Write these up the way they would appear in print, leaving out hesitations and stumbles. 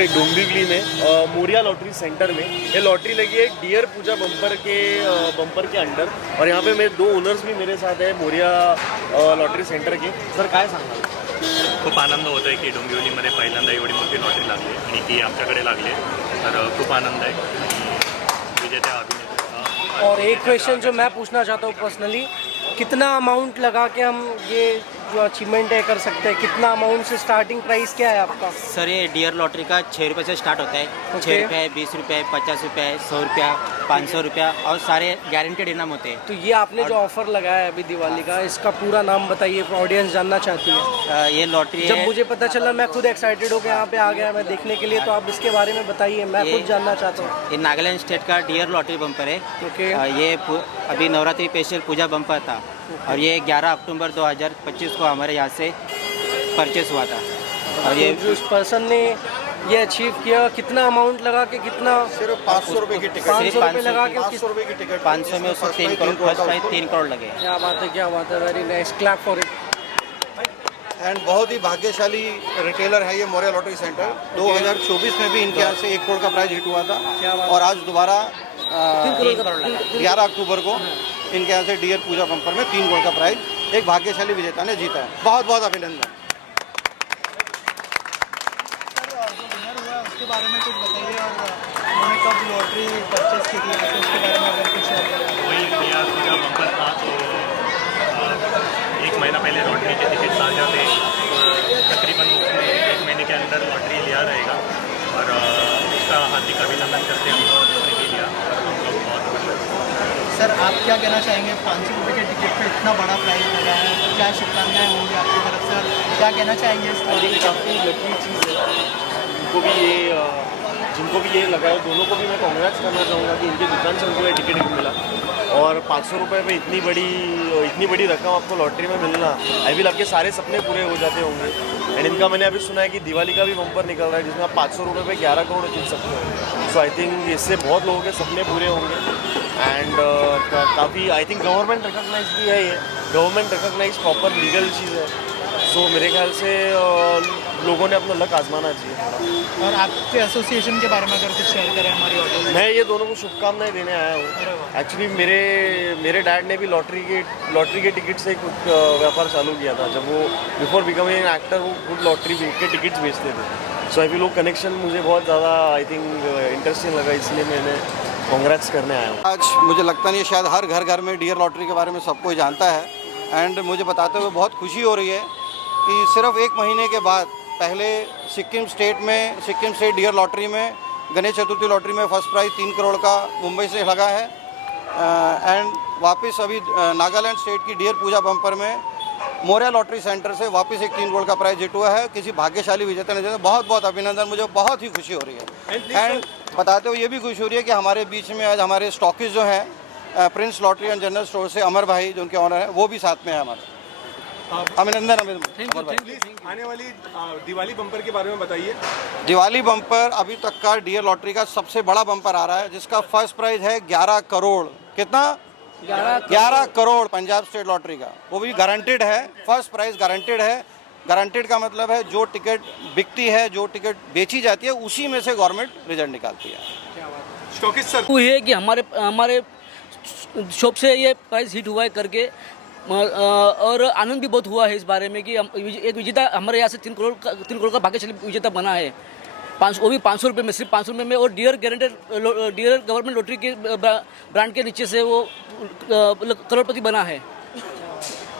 पे डोंबिवली में Moriya lottery centre में ये लॉटरी लगी है डियर पूजा बम्पर के अंडर। और यहाँ पे मेरे 2 ओनर्स भी मेरे साथ है मोरिया लॉटरी सेंटर के। सर काय सांगाल? खूप आनंद होतो आहे की डोंबिवलीमध्ये पहिल्यांदा एवढी मोठी लॉटरी लागली आहे आणि ती आमच्याकडे लागली आहे, तर खूप आनंद आहे विजेत्या अभिनेता। और एक क्वेश्चन जो मैं पूछना चाहता हूँ पर्सनली, कितना अमाउंट लगा के हम ये जो अचीवमेंट है कर सकते हैं? कितना अमाउंट से स्टार्टिंग प्राइस क्या है आपका? सर ये डियर लॉटरी का 6 रुपये से स्टार्ट होता है। 6 रुपये, 20 रुपये, 50 रुपये, 100 रुपया, 500 रुपया और सारे गारंटेड इनाम होते हैं। तो ये आपने जो ऑफर लगाया है अभी दिवाली का, इसका पूरा नाम बताइए, ऑडियंस जानना चाहती है। ये लॉटरी जब है, मुझे पता चला मैं खुद एक्साइटेड होकर यहाँ पे आ गया मैं देखने के लिए, तो आप इसके बारे में बताइए, मैं खुद जानना चाहता हूँ। ये नागालैंड स्टेट का डियर लॉटरी बम्पर है। ओके। ये अभी नवरात्रि स्पेशल पूजा बम्पर था और ये 11 अक्टूबर 2025 को हमारे यहाँ से परचेस हुआ था। और ये जो इस पर्सन ने ये अचीव किया, कितना अमाउंट लगा के, कितना? सिर्फ 500 रुपये की टिकट। 500 रुपये लगा के 500 रुपये की टिकट। 500 में उसको 3 करोड़, फर्स्ट प्राइज 3 करोड़ लगे। क्या बात है, क्या बात है, very nice, clap for it. And बहुत ही भाग्यशाली रिटेलर है ये मोरिया लॉटरी सेंटर। 2024 में भी इनके यहाँ से 1 करोड़ का प्राइज हिट हुआ था और आज दोबारा 3 करोड़ लगा। 11 अक्टूबर को इनके यहाँ से डियर पूजा बम्पर में 3 करोड़ का प्राइज एक भाग्यशाली विजेता ने जीता है। बहुत बहुत अभिनंदन। उसके बारे में कुछ बताइए और उन्होंने कब लॉटरी परचेज की थी, तो उसके बारे में अगर कुछ वही डियर पूजा बम्पर था, तो 1 महीना पहले लॉटरी के टिकट आ जाते, तो तकरीबन उसमें 1 महीने के अंदर लॉटरी लिया रहेगा और उसका हार्दिक अभिनंदन करते हैं हम लोगों ने लिया और हम लोग बहुत खुश हैं। सर आप क्या कहना चाहेंगे? 500 रुपये के टिकट पे इतना बड़ा प्राइस लगा है, क्या शुभकामनाएं होंगी आपकी तरफ से और क्या कहना चाहेंगे इस बारे में? काफ़ी लकी चीज़ है। जिनको भी ये लगा है दोनों को भी मैं कांग्रेट्स करना चाहूँगा कि इनकी दुकान से उनको ये टिकट मिला। और 500 रुपये पे इतनी बड़ी रकम आपको लॉटरी में मिलना, आई विल आपके सारे सपने पूरे हो जाते होंगे। एंड इनका मैंने अभी सुना है कि दिवाली का भी बम्पर निकल रहा है जिसमें आप 500 रुपये पे 11 करोड़ जीत सकते हो। सो आई थिंक इससे बहुत लोगों के सपने पूरे होंगे। एंड काफ़ी आई थिंक गवर्नमेंट रिकॉग्नाइज भी है, ये गवर्नमेंट रिकॉग्नाइज प्रॉपर लीगल चीज़ है। सो मेरे ख्याल से लोगों ने अपना लक आजमाना चाहिए। और आपके एसोसिएशन के बारे में अगर कुछ शेयर करें हमारी ऑडियंस। मैं ये दोनों को शुभकामनाएं देने आया हूँ। एक्चुअली मेरे डैड ने भी लॉटरी के टिकट से एक व्यापार चालू किया था। जब वो बिफोर बिकमिंग एन एक्टर वो खुद लॉटरी के टिकट्स बेचते थे। सो आई विल वो कनेक्शन मुझे बहुत ज़्यादा आई थिंक इंटरेस्टिंग लगा, इसलिए मैंने कांग्रेट्स करने आया हूँ। आज मुझे लगता नहीं शायद हर घर में डियर लॉटरी के बारे में सब कोई जानता है। एंड मुझे बताते हुए बहुत खुशी हो रही है कि सिर्फ 1 महीने के बाद पहले सिक्किम स्टेट डियर लॉटरी में गणेश चतुर्थी लॉटरी में फर्स्ट प्राइज़ 3 करोड़ का मुंबई से लगा है। एंड वापस अभी नागालैंड स्टेट की डियर पूजा बम्पर में मोरिया लॉटरी सेंटर से वापस एक 3 करोड़ का प्राइज़ हिट हुआ है किसी भाग्यशाली विजेता ने। बहुत बहुत अभिनंदन, मुझे बहुत ही खुशी हो रही है। एंड बताते हुए ये भी खुशी हो रही है कि हमारे बीच में आज हमारे स्टॉकिस्ट जो हैं Prince lottery and general store से अमर भाई जो उनके ऑनर हैं वो भी साथ में है हमारे। अभिनंदन। आने वाली दिवाली बम्पर के बारे में बताइए। दिवाली बम्पर अभी तक का डियर लॉटरी का सबसे बड़ा बम्पर आ रहा है जिसका फर्स्ट प्राइज है 11 करोड़। कितना? 11 करोड़ पंजाब स्टेट लॉटरी का, वो भी गारंटेड है। फर्स्ट प्राइज गारंटेड है। गारंटेड का मतलब है जो टिकट बिकती है, जो टिकट बेची जाती है उसी में से गवर्नमेंट रिजल्ट निकालती है। स्टॉकिस्ट सर, वो ये कि हमारे शॉप से ये प्राइस हिट हुआ है करके, और आनंद भी बहुत हुआ है इस बारे में कि एक विजेता हमारे यहाँ से 3 करोड़ का भाग्यशाली विजेता बना है। वो भी 500 रुपये में, सिर्फ 500 रुपये में, और डियर गवर्नमेंट लॉटरी के ब्रांड के नीचे से वो करोड़पति बना है।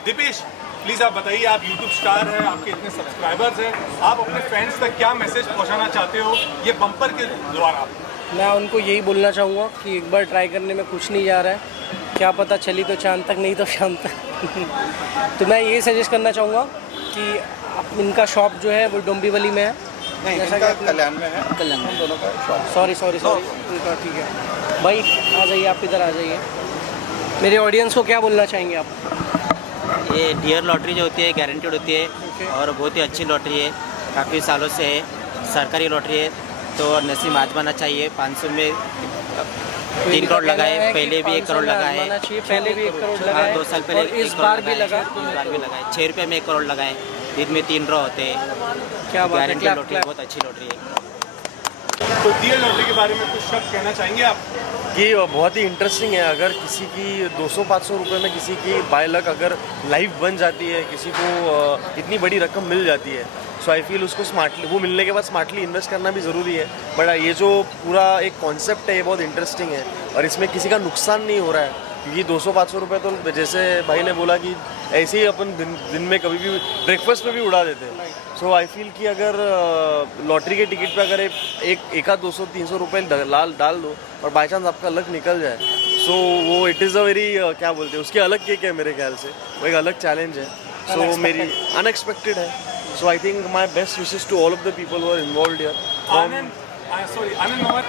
दीपेश प्लीज़ आप बताइए, आप यूट्यूब स्टार हैं, आपके इतने सब्सक्राइबर्स हैं, आप अपने फैंस तक क्या मैसेज पहुंचाना चाहते हो ये बम्पर के द्वारा? मैं उनको यही बोलना चाहूँगा कि एक बार ट्राई करने में कुछ नहीं जा रहा है, क्या पता चली तो चांद तक, नहीं तो शाम तक। तो मैं ये सजेस्ट करना चाहूँगा कि इनका शॉप जो है वो डोंबिवली में है, नहीं इनका कल्याण में है। कल्याण में दोनों का शॉप। सॉरी उनका ठीक है भाई, आ जाइए, आप इधर आ जाइए। मेरे ऑडियंस को क्या बोलना चाहेंगे आप? ये डियर लॉटरी जो होती है गारंटेड होती है और बहुत ही अच्छी लॉटरी है, काफ़ी सालों से है, सरकारी लॉटरी है, तो नसीब आजमाना चाहिए। 500 में 3 करोड़ लगाए, पहले भी 1 करोड़ लगाए, पहले भी 1 करोड़ लगाए, 2 साल पहले इस बार भी लगा, 6 रुपये में 1 करोड़ लगाए, दिन में 3 ड्रॉ होते हैं। क्या बात है, गारंटी लॉटरी बहुत अच्छी लॉटरी है। तो डियर लॉटरी के बारे में कुछ शब्द कहना चाहेंगे आप? कि बहुत ही इंटरेस्टिंग है। अगर किसी की 200-500 रुपये में किसी की बाय लक अगर लाइव बन जाती है, किसी को इतनी बड़ी रकम मिल जाती है, सो आई फील उसको स्मार्टली, वो मिलने के बाद स्मार्टली इन्वेस्ट करना भी ज़रूरी है। बट ये जो पूरा एक कॉन्सेप्ट है ये बहुत इंटरेस्टिंग है और इसमें किसी का नुकसान नहीं हो रहा है, क्योंकि 200-500 रुपये तो जैसे भाई ने बोला कि ऐसे ही अपन दिन में कभी भी ब्रेकफास्ट में भी उड़ा देते हैं। सो आई फील कि अगर लॉटरी के टिकट पे अगर एक आध 200-300 रुपये डाल दो और बाई चांस आपका लक निकल जाए, सो वो इट इज़ अ वेरी क्या बोलते हैं, उसकी अलग केक है मेरे ख्याल से, वो एक अलग चैलेंज है। सो मेरी अनएक्सपेक्टेड है। So I think my best wishes to all of the people who are involved here. Anand Navar.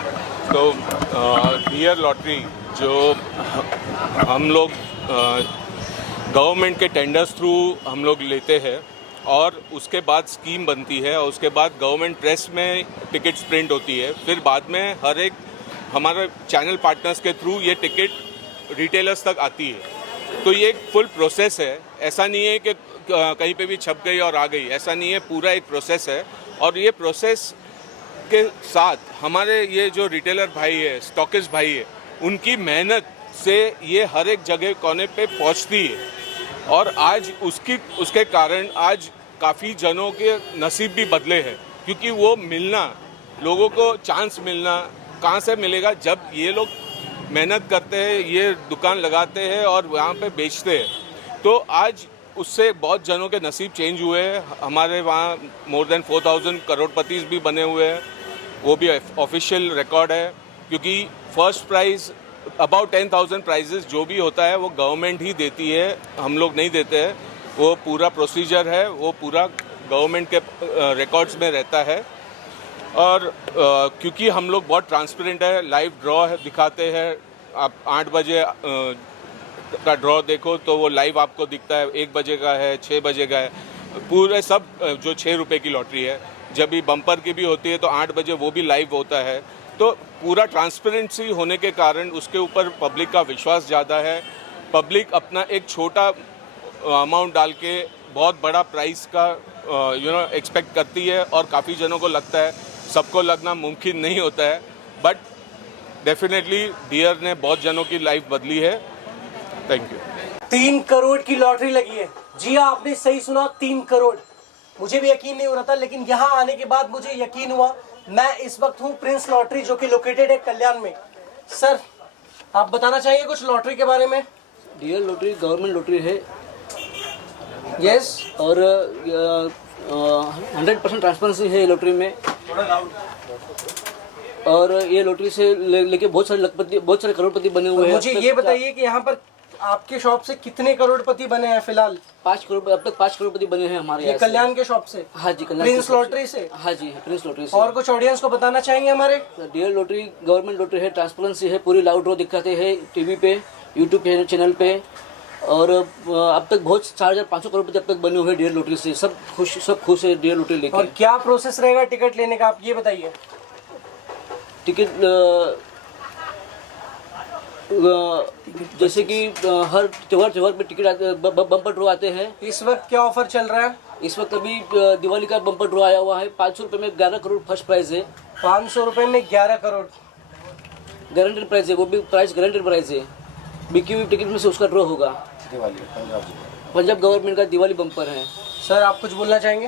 तो डियर लॉटरी जो हम लोग गवर्नमेंट के टेंडर्स थ्रू हम लोग लेते हैं और उसके बाद स्कीम बनती है और उसके बाद गवर्नमेंट प्रेस में टिकट्स प्रिंट होती है, फिर बाद में हर एक हमारे चैनल पार्टनर्स के थ्रू ये टिकट रिटेलर्स तक आती है। तो ये एक फुल प्रोसेस है, ऐसा नहीं है कि कहीं पे भी छप गई और आ गई, ऐसा नहीं है, पूरा एक प्रोसेस है। और ये प्रोसेस के साथ हमारे ये जो रिटेलर भाई है, स्टॉकिस्ट भाई है, उनकी मेहनत से ये हर एक जगह कोने पे पहुंचती है और आज उसके कारण आज काफ़ी जनों के नसीब भी बदले हैं, क्योंकि वो मिलना, लोगों को चांस मिलना कहाँ से मिलेगा जब ये लोग मेहनत करते हैं, ये दुकान लगाते हैं और वहाँ पे बेचते हैं। तो आज उससे बहुत जनों के नसीब चेंज हुए हैं। हमारे वहाँ मोर देन 4000 करोड़पति भी बने हुए हैं, वो भी ऑफिशियल रिकॉर्ड है, क्योंकि फर्स्ट प्राइज़ अबाउट 10,000 प्राइजेस जो भी होता है वो गवर्नमेंट ही देती है, हम लोग नहीं देते हैं। वो पूरा प्रोसीजर है, वो पूरा गवर्नमेंट के रिकॉर्ड्स में रहता है। और क्योंकि हम लोग बहुत ट्रांसपेरेंट है, लाइव ड्रॉ दिखाते हैं। आप 8 बजे का ड्रॉ देखो तो वो लाइव आपको दिखता है, 1 बजे का है, 6 बजे का है, पूरे सब जो 6 रुपये की लॉटरी है। जब भी बम्पर की भी होती है तो 8 बजे वो भी लाइव होता है। तो पूरा ट्रांसपेरेंसी होने के कारण उसके ऊपर पब्लिक का विश्वास ज़्यादा है। पब्लिक अपना एक छोटा अमाउंट डाल के बहुत बड़ा प्राइस का एक्सपेक्ट करती है और काफ़ी जनों को लगता है, सबको लगना मुमकिन नहीं होता है, बट डेफिनेटली डियर ने बहुत जनों की लाइफ बदली है। Thank you. 3 करोड़ की लॉटरी लगी है। जी हाँ, आपने सही सुना, 3 करोड़। मुझे भी यकीन नहीं हो रहा था, लेकिन यहाँ आने के बाद मुझे यकीन हुआ। मैं इस वक्त हूँ प्रिंस लॉटरी, जो कि लोकेटेड है कल्याण में। सर, आप बताना चाहिए कुछ लॉटरी के बारे में? डियर लॉटरी गवर्नमेंट लॉटरी है। यस। और 100% ट्रांसपेरेंसी है लॉटरी में। और ये लॉटरी से लेके बहुत सारे करोड़पति बने हुए हैं। मुझे ये बताइए कि यहाँ पर आपके शॉप से कितने करोड़पति बने हैं फिलहाल? 5 करोड़, अब तक 5 करोड़पति बने हैं हमारे यहाँ। कल्याण के शॉप से? हाँ जी, कल्याण प्रिंस लॉटरी से? हाँ जी, प्रिंस लॉटरी से। और कुछ ऑडियंस को बताना चाहेंगे हमारे? डियर लॉटरी गवर्नमेंट लॉटरी है, ट्रांसपेरेंसी है, पूरी लाइव ड्रॉ दिखाते हैं टीवी पे, यूट्यूब चैनल पे। और अब तक बहुत 4500 करोड़पति अब तक बने हुए हैं डियर लॉटरी से। सब खुश है डियर लॉटरी लेके। और क्या प्रोसेस रहेगा टिकट लेने का, आप ये बताइए। टिकट जैसे कि हर त्योहार पे टिकट बम्पर ड्रॉ आते हैं। इस वक्त क्या ऑफर चल रहा है? इस वक्त अभी दिवाली का बम्पर ड्रॉ आया हुआ है। 500 रुपये में 11 करोड़ फर्स्ट प्राइज है। 500 रुपये में 11 करोड़ गारंटेड प्राइस है, वो भी प्राइस गारंटेड प्राइस है। बिकी हुई टिकट में से उसका ड्रॉ होगा। दिवाली पंजाब गवर्नमेंट का दिवाली बम्पर है। सर, आप कुछ बोलना चाहेंगे?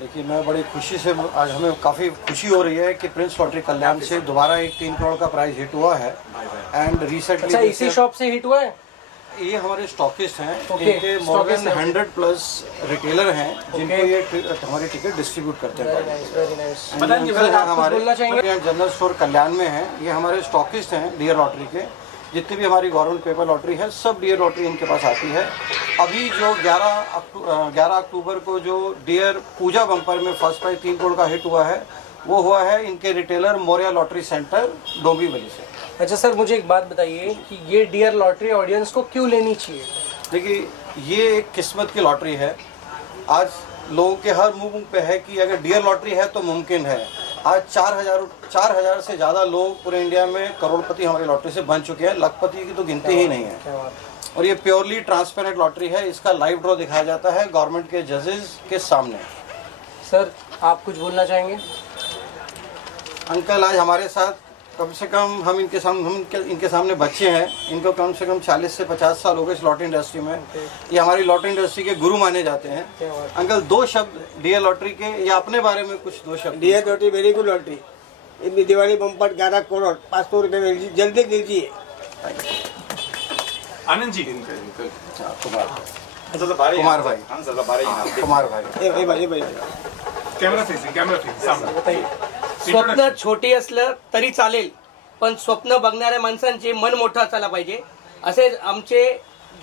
देखिए, मैं बड़ी खुशी से, आज हमें काफ़ी खुशी हो रही है कि प्रिंस लॉटरी कल्याण से दोबारा एक 3 करोड़ का प्राइस हिट हुआ है। एंड रिसेंटली अच्छा, इसी शॉप से हिट हुआ है? ये हमारे स्टॉकिस्ट हैं, Okay, इनके मोर देन 100+ रिटेलर हैं जिनको ये हमारी टिकट डिस्ट्रीब्यूट करते हैं। हमारे जनरल स्टोर कल्याण में हैं, ये हमारे स्टॉकिस्ट हैं डियर लॉटरी के। जितनी भी हमारी गवर्नमेंट पेपर लॉटरी है, सब डियर लॉटरी इनके पास आती है। अभी जो 11 अक्टूबर को जो डियर पूजा बम्पर में फर्स्ट प्राइज 3 करोड़ का हिट हुआ है, वो हुआ है इनके retailer Moriya lottery centre Dombivli से। अच्छा सर, मुझे एक बात बताइए कि ये डियर लॉटरी ऑडियंस को क्यों लेनी चाहिए? देखिए, ये एक किस्मत की लॉटरी है। आज लोगों के हर मुंह पे है कि अगर डियर लॉटरी है तो मुमकिन है। आज 4000 से ज़्यादा लोग पूरे इंडिया में करोड़पति हमारी लॉटरी से बन चुके हैं। लखपति की तो गिनती ही नहीं है। और ये प्योरली ट्रांसपेरेंट लॉटरी है। इसका लाइव ड्रॉ दिखाया जाता है गवर्नमेंट के जजेस के सामने। सर, आप कुछ बोलना चाहेंगे? अंकल आज हमारे साथ कम से कम हम इनके सामने बच्चे हैं, इनको कम से कम 40 से 50 साल हो गए इस लॉटरी इंडस्ट्री में। ये हमारी लॉटरी इंडस्ट्री के गुरु माने जाते हैं। अंकल 2 शब्द डीआर लॉटरी के या अपने बारे में कुछ 2 शब्द। DR lottery very good lottery. Diwali bumper 11 crore 500 रुपये में जल्दी दीजिए। आनंद जी, कुमार भाई कैमरा फेसिंग सामने बताइए। स्वप्न छोटी असलं तरी चालेल, पण स्वप्न बघणाऱ्या माणसांचे मन मोठं असायला पाहिजे. असे आमचे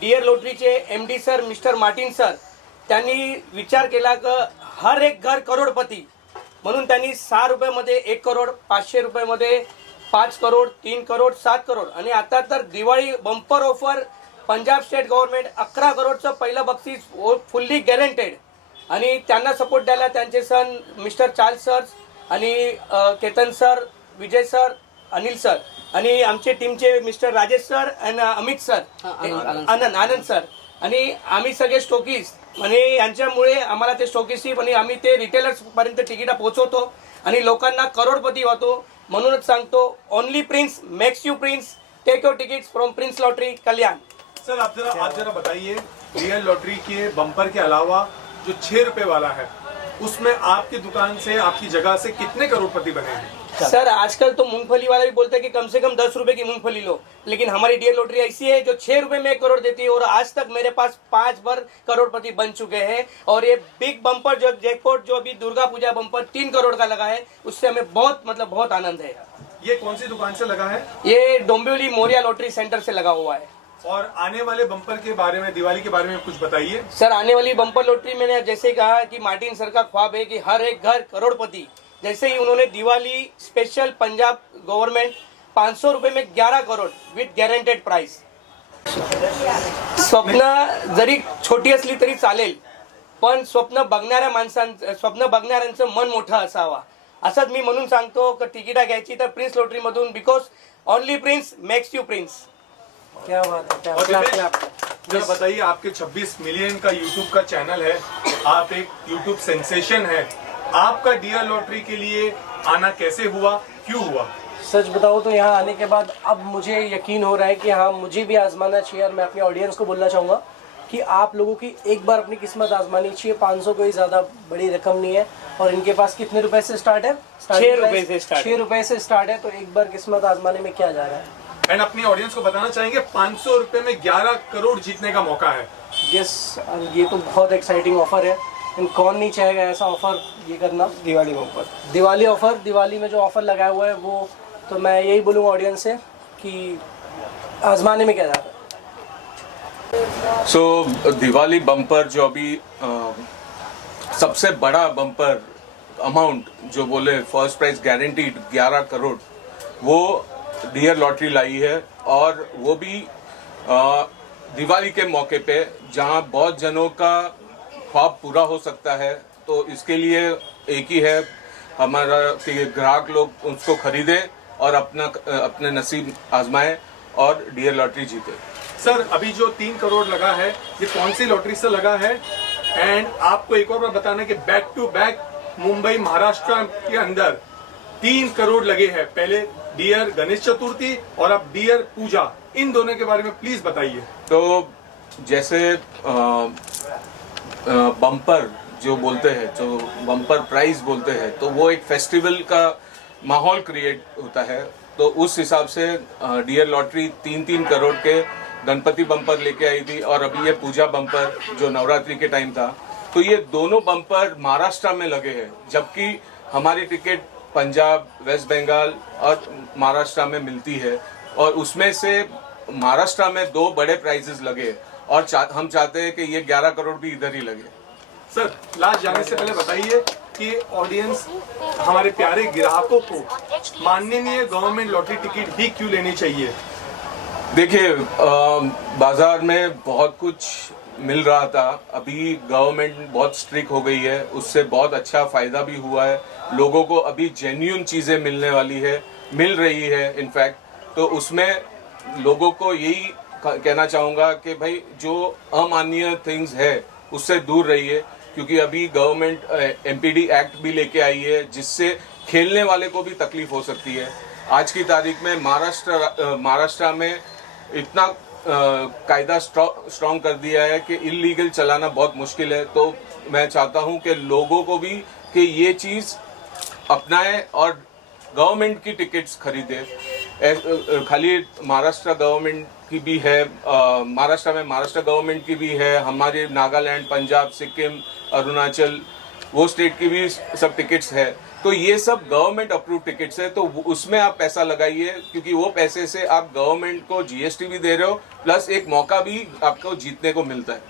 डीआर लॉटरीचे MD sir mister Martin sir त्यांनी विचार केला की हर एक घर करोडपती म्हणून त्यांनी 6 रुपयामध्ये 1 करोड, 500 रुपयामध्ये 5 करोड, 3 करोड, 7 करोड आणि आता तर Diwali bumper offer Punjab state government 11 करोडचं पहिलं बक्षीस फुल्ली गॅरंटेड. आणि त्यांना सपोर्ट द्यायला त्यांचे सन मिस्टर चार्ल्स सर आणि केतन सर, विजय सर, अनिल सर आणि आमचे टीमचे मिस्टर राजेश सर आणि अमित सर, आनंद सर आणि आम्ही सगळे स्टॉकीज आणि यांच्यामुळे आम्हाला ते स्टॉकीशी आणि आम्ही ते रिटेलर्स पर्यंत तिकीटा पोहोचवतो आणि लोकांना करोडपती होतो. म्हणूनच सांगतो, only Prince makes you prince. Take your tickets from Prince lottery Kalyan. Sir आप जरा बताइए, डीआर लॉटरी के बम्पर के अलावा जो 6 रुपए वाला है उसमें आपकी दुकान से, आपकी जगह से कितने करोड़पति बने हैं? सर आजकल तो मूंगफली वाला भी बोलता है कि कम से कम 10 रुपए की मूंगफली लो, लेकिन हमारी डीआर लॉटरी ऐसी है जो 6 रुपए में 1 करोड़ देती है और आज तक मेरे पास 5 बार करोड़पति बन चुके हैं. और ये बिग बम्पर जो जैकपॉट जो अभी दुर्गा पूजा बम्पर 3 करोड़ का लगा है, उससे हमें बहुत आनंद है. ये कौन सी दुकान से लगा है? ये डोंबिवली मोरिया लॉटरी सेंटर से लगा हुआ है. और आने वाले बम्पर के बारे में, दिवाली के बारे में कुछ बताइए. सर आने वाली बम्पर लॉटरी मैंने जैसे कहा कि मार्टिन सर का ख्वाब है कि हर एक घर करोड़पति. जैसे ही उन्होंने दिवाली स्पेशल पंजाब गवर्नमेंट 500 रुपए में 11 करोड़ विथ गॅरंटेड प्राइस. स्वप्न जरी छोटी असली तरी चालेल, पण स्वप्न बघणाऱ्यांचं मन मोठं असावा. असंच मी म्हणून सांगतो की तिकिटा घ्यायची तर प्रिन्स लॉटरी मधून, because only prince makes you prince. क्या बात है. और जरा बताइए, आपके 26 मिलियन का यूट्यूब का चैनल है, आप एक यूट्यूब सेंसेशन है, आपका डीआर लॉटरी के लिए आना कैसे हुआ, क्यों हुआ? सच बताओ तो यहाँ आने के बाद अब मुझे यकीन हो रहा है कि हाँ मुझे भी आजमाना चाहिए. और मैं अपने ऑडियंस को बोलना चाहूँगा कि आप लोगों की एक बार अपनी किस्मत आजमानी चाहिए. 500 कोई ज़्यादा बड़ी रकम नहीं है और इनके पास कितने रुपए से स्टार्ट है? 6 रुपए से स्टार्ट है. तो एक बार किस्मत आजमाने में क्या जा रहा है. एंड अपनी ऑडियंस को बताना चाहेंगे 500 रुपए में 11 करोड़ जीतने का मौका है. यस, ये तो बहुत एक्साइटिंग ऑफर है. कौन नहीं चाहेगा ऐसा ऑफर ये करना. दिवाली ऑफर, दिवाली ऑफर, दिवाली में जो ऑफर लगाया हुआ है वो, तो मैं यही बोलूँगा ऑडियंस से कि आजमाने में क्या जा रहा है. सो दिवाली बम्पर जो अभी सबसे बड़ा बम्पर अमाउंट जो बोले फर्स्ट प्राइज गारंटीड 11 करोड़, वो डीआर लॉटरी लाई है. और वो भी दिवाली के मौके पे जहां बहुत जनों का ख्वाब पूरा हो सकता है. तो इसके लिए एक ही है हमारा कि ग्राहक लोग उसको खरीदे और अपने नसीब आजमाएं और डीआर लॉटरी जीते. सर अभी जो 3 करोड़ लगा है, ये कौन सी लॉटरी से लगा है? एंड आपको एक और बार बताना कि back to back Mumbai Maharashtra के अंदर 3 करोड़ लगे हैं. पहले डीआर गणेश चतुर्थी और अब डीआर पूजा, इन दोनों के बारे में प्लीज बताइए. तो जैसे बम्पर जो बोलते हैं, जो बम्पर प्राइज बोलते हैं, तो वो एक फेस्टिवल का माहौल क्रिएट होता है. तो उस हिसाब से डीआर लॉटरी 3-3 करोड़ के गणपति बम्पर लेके आई थी और अभी ये पूजा बम्पर जो नवरात्रि के टाइम था. तो ये दोनों बम्पर महाराष्ट्र में लगे हैं, जबकि हमारी टिकट पंजाब, वेस्ट बंगाल और महाराष्ट्र में मिलती है. और उसमें से महाराष्ट्र में 2 बड़े प्राइजेस लगे और हम चाहते हैं कि ये 11 करोड़ भी इधर ही लगे. सर लास्ट जाने से पहले बताइए कि ऑडियंस, हमारे प्यारे ग्राहकों को माननीय गवर्नमेंट लॉटरी टिकट ही क्यों लेनी चाहिए? देखिए, बाजार में बहुत कुछ मिल रहा था, अभी गवर्नमेंट बहुत स्ट्रिक्ट हो गई है, उससे बहुत अच्छा फायदा भी हुआ है. लोगों को अभी जेन्युइन चीजें मिल रही है इनफैक्ट. तो उसमें लोगों को यही कहना चाहूँगा कि भाई जो अमानवीय थिंग्स है उससे दूर रहिए, क्योंकि अभी गवर्नमेंट MPD एक्ट भी लेके आई है जिससे खेलने वाले को भी तकलीफ हो सकती है। आज की तारीख में महाराष्ट्र में इतना कायदा स्ट्रॉन्ग कर दिया है कि इलीगल चलाना बहुत मुश्किल है। तो मैं चाहता हूं कि लोगों को भी कि ये चीज़ अपनाएं और गवर्नमेंट की टिकट्स खरीदे। खाली महाराष्ट्र गवर्नमेंट की भी है, महाराष्ट्र में महाराष्ट्र गवर्नमेंट की भी है, हमारे नागालैंड, पंजाब, सिक्किम, अरुणाचल वो स्टेट की भी सब टिकट्स है। तो ये सब गवर्नमेंट अप्रूव टिकट्स है, तो उसमें आप पैसा लगाइए, क्योंकि वो पैसे से आप गवर्नमेंट को जीएसटी भी दे रहे हो, प्लस एक मौका भी आपको जीतने को मिलता है।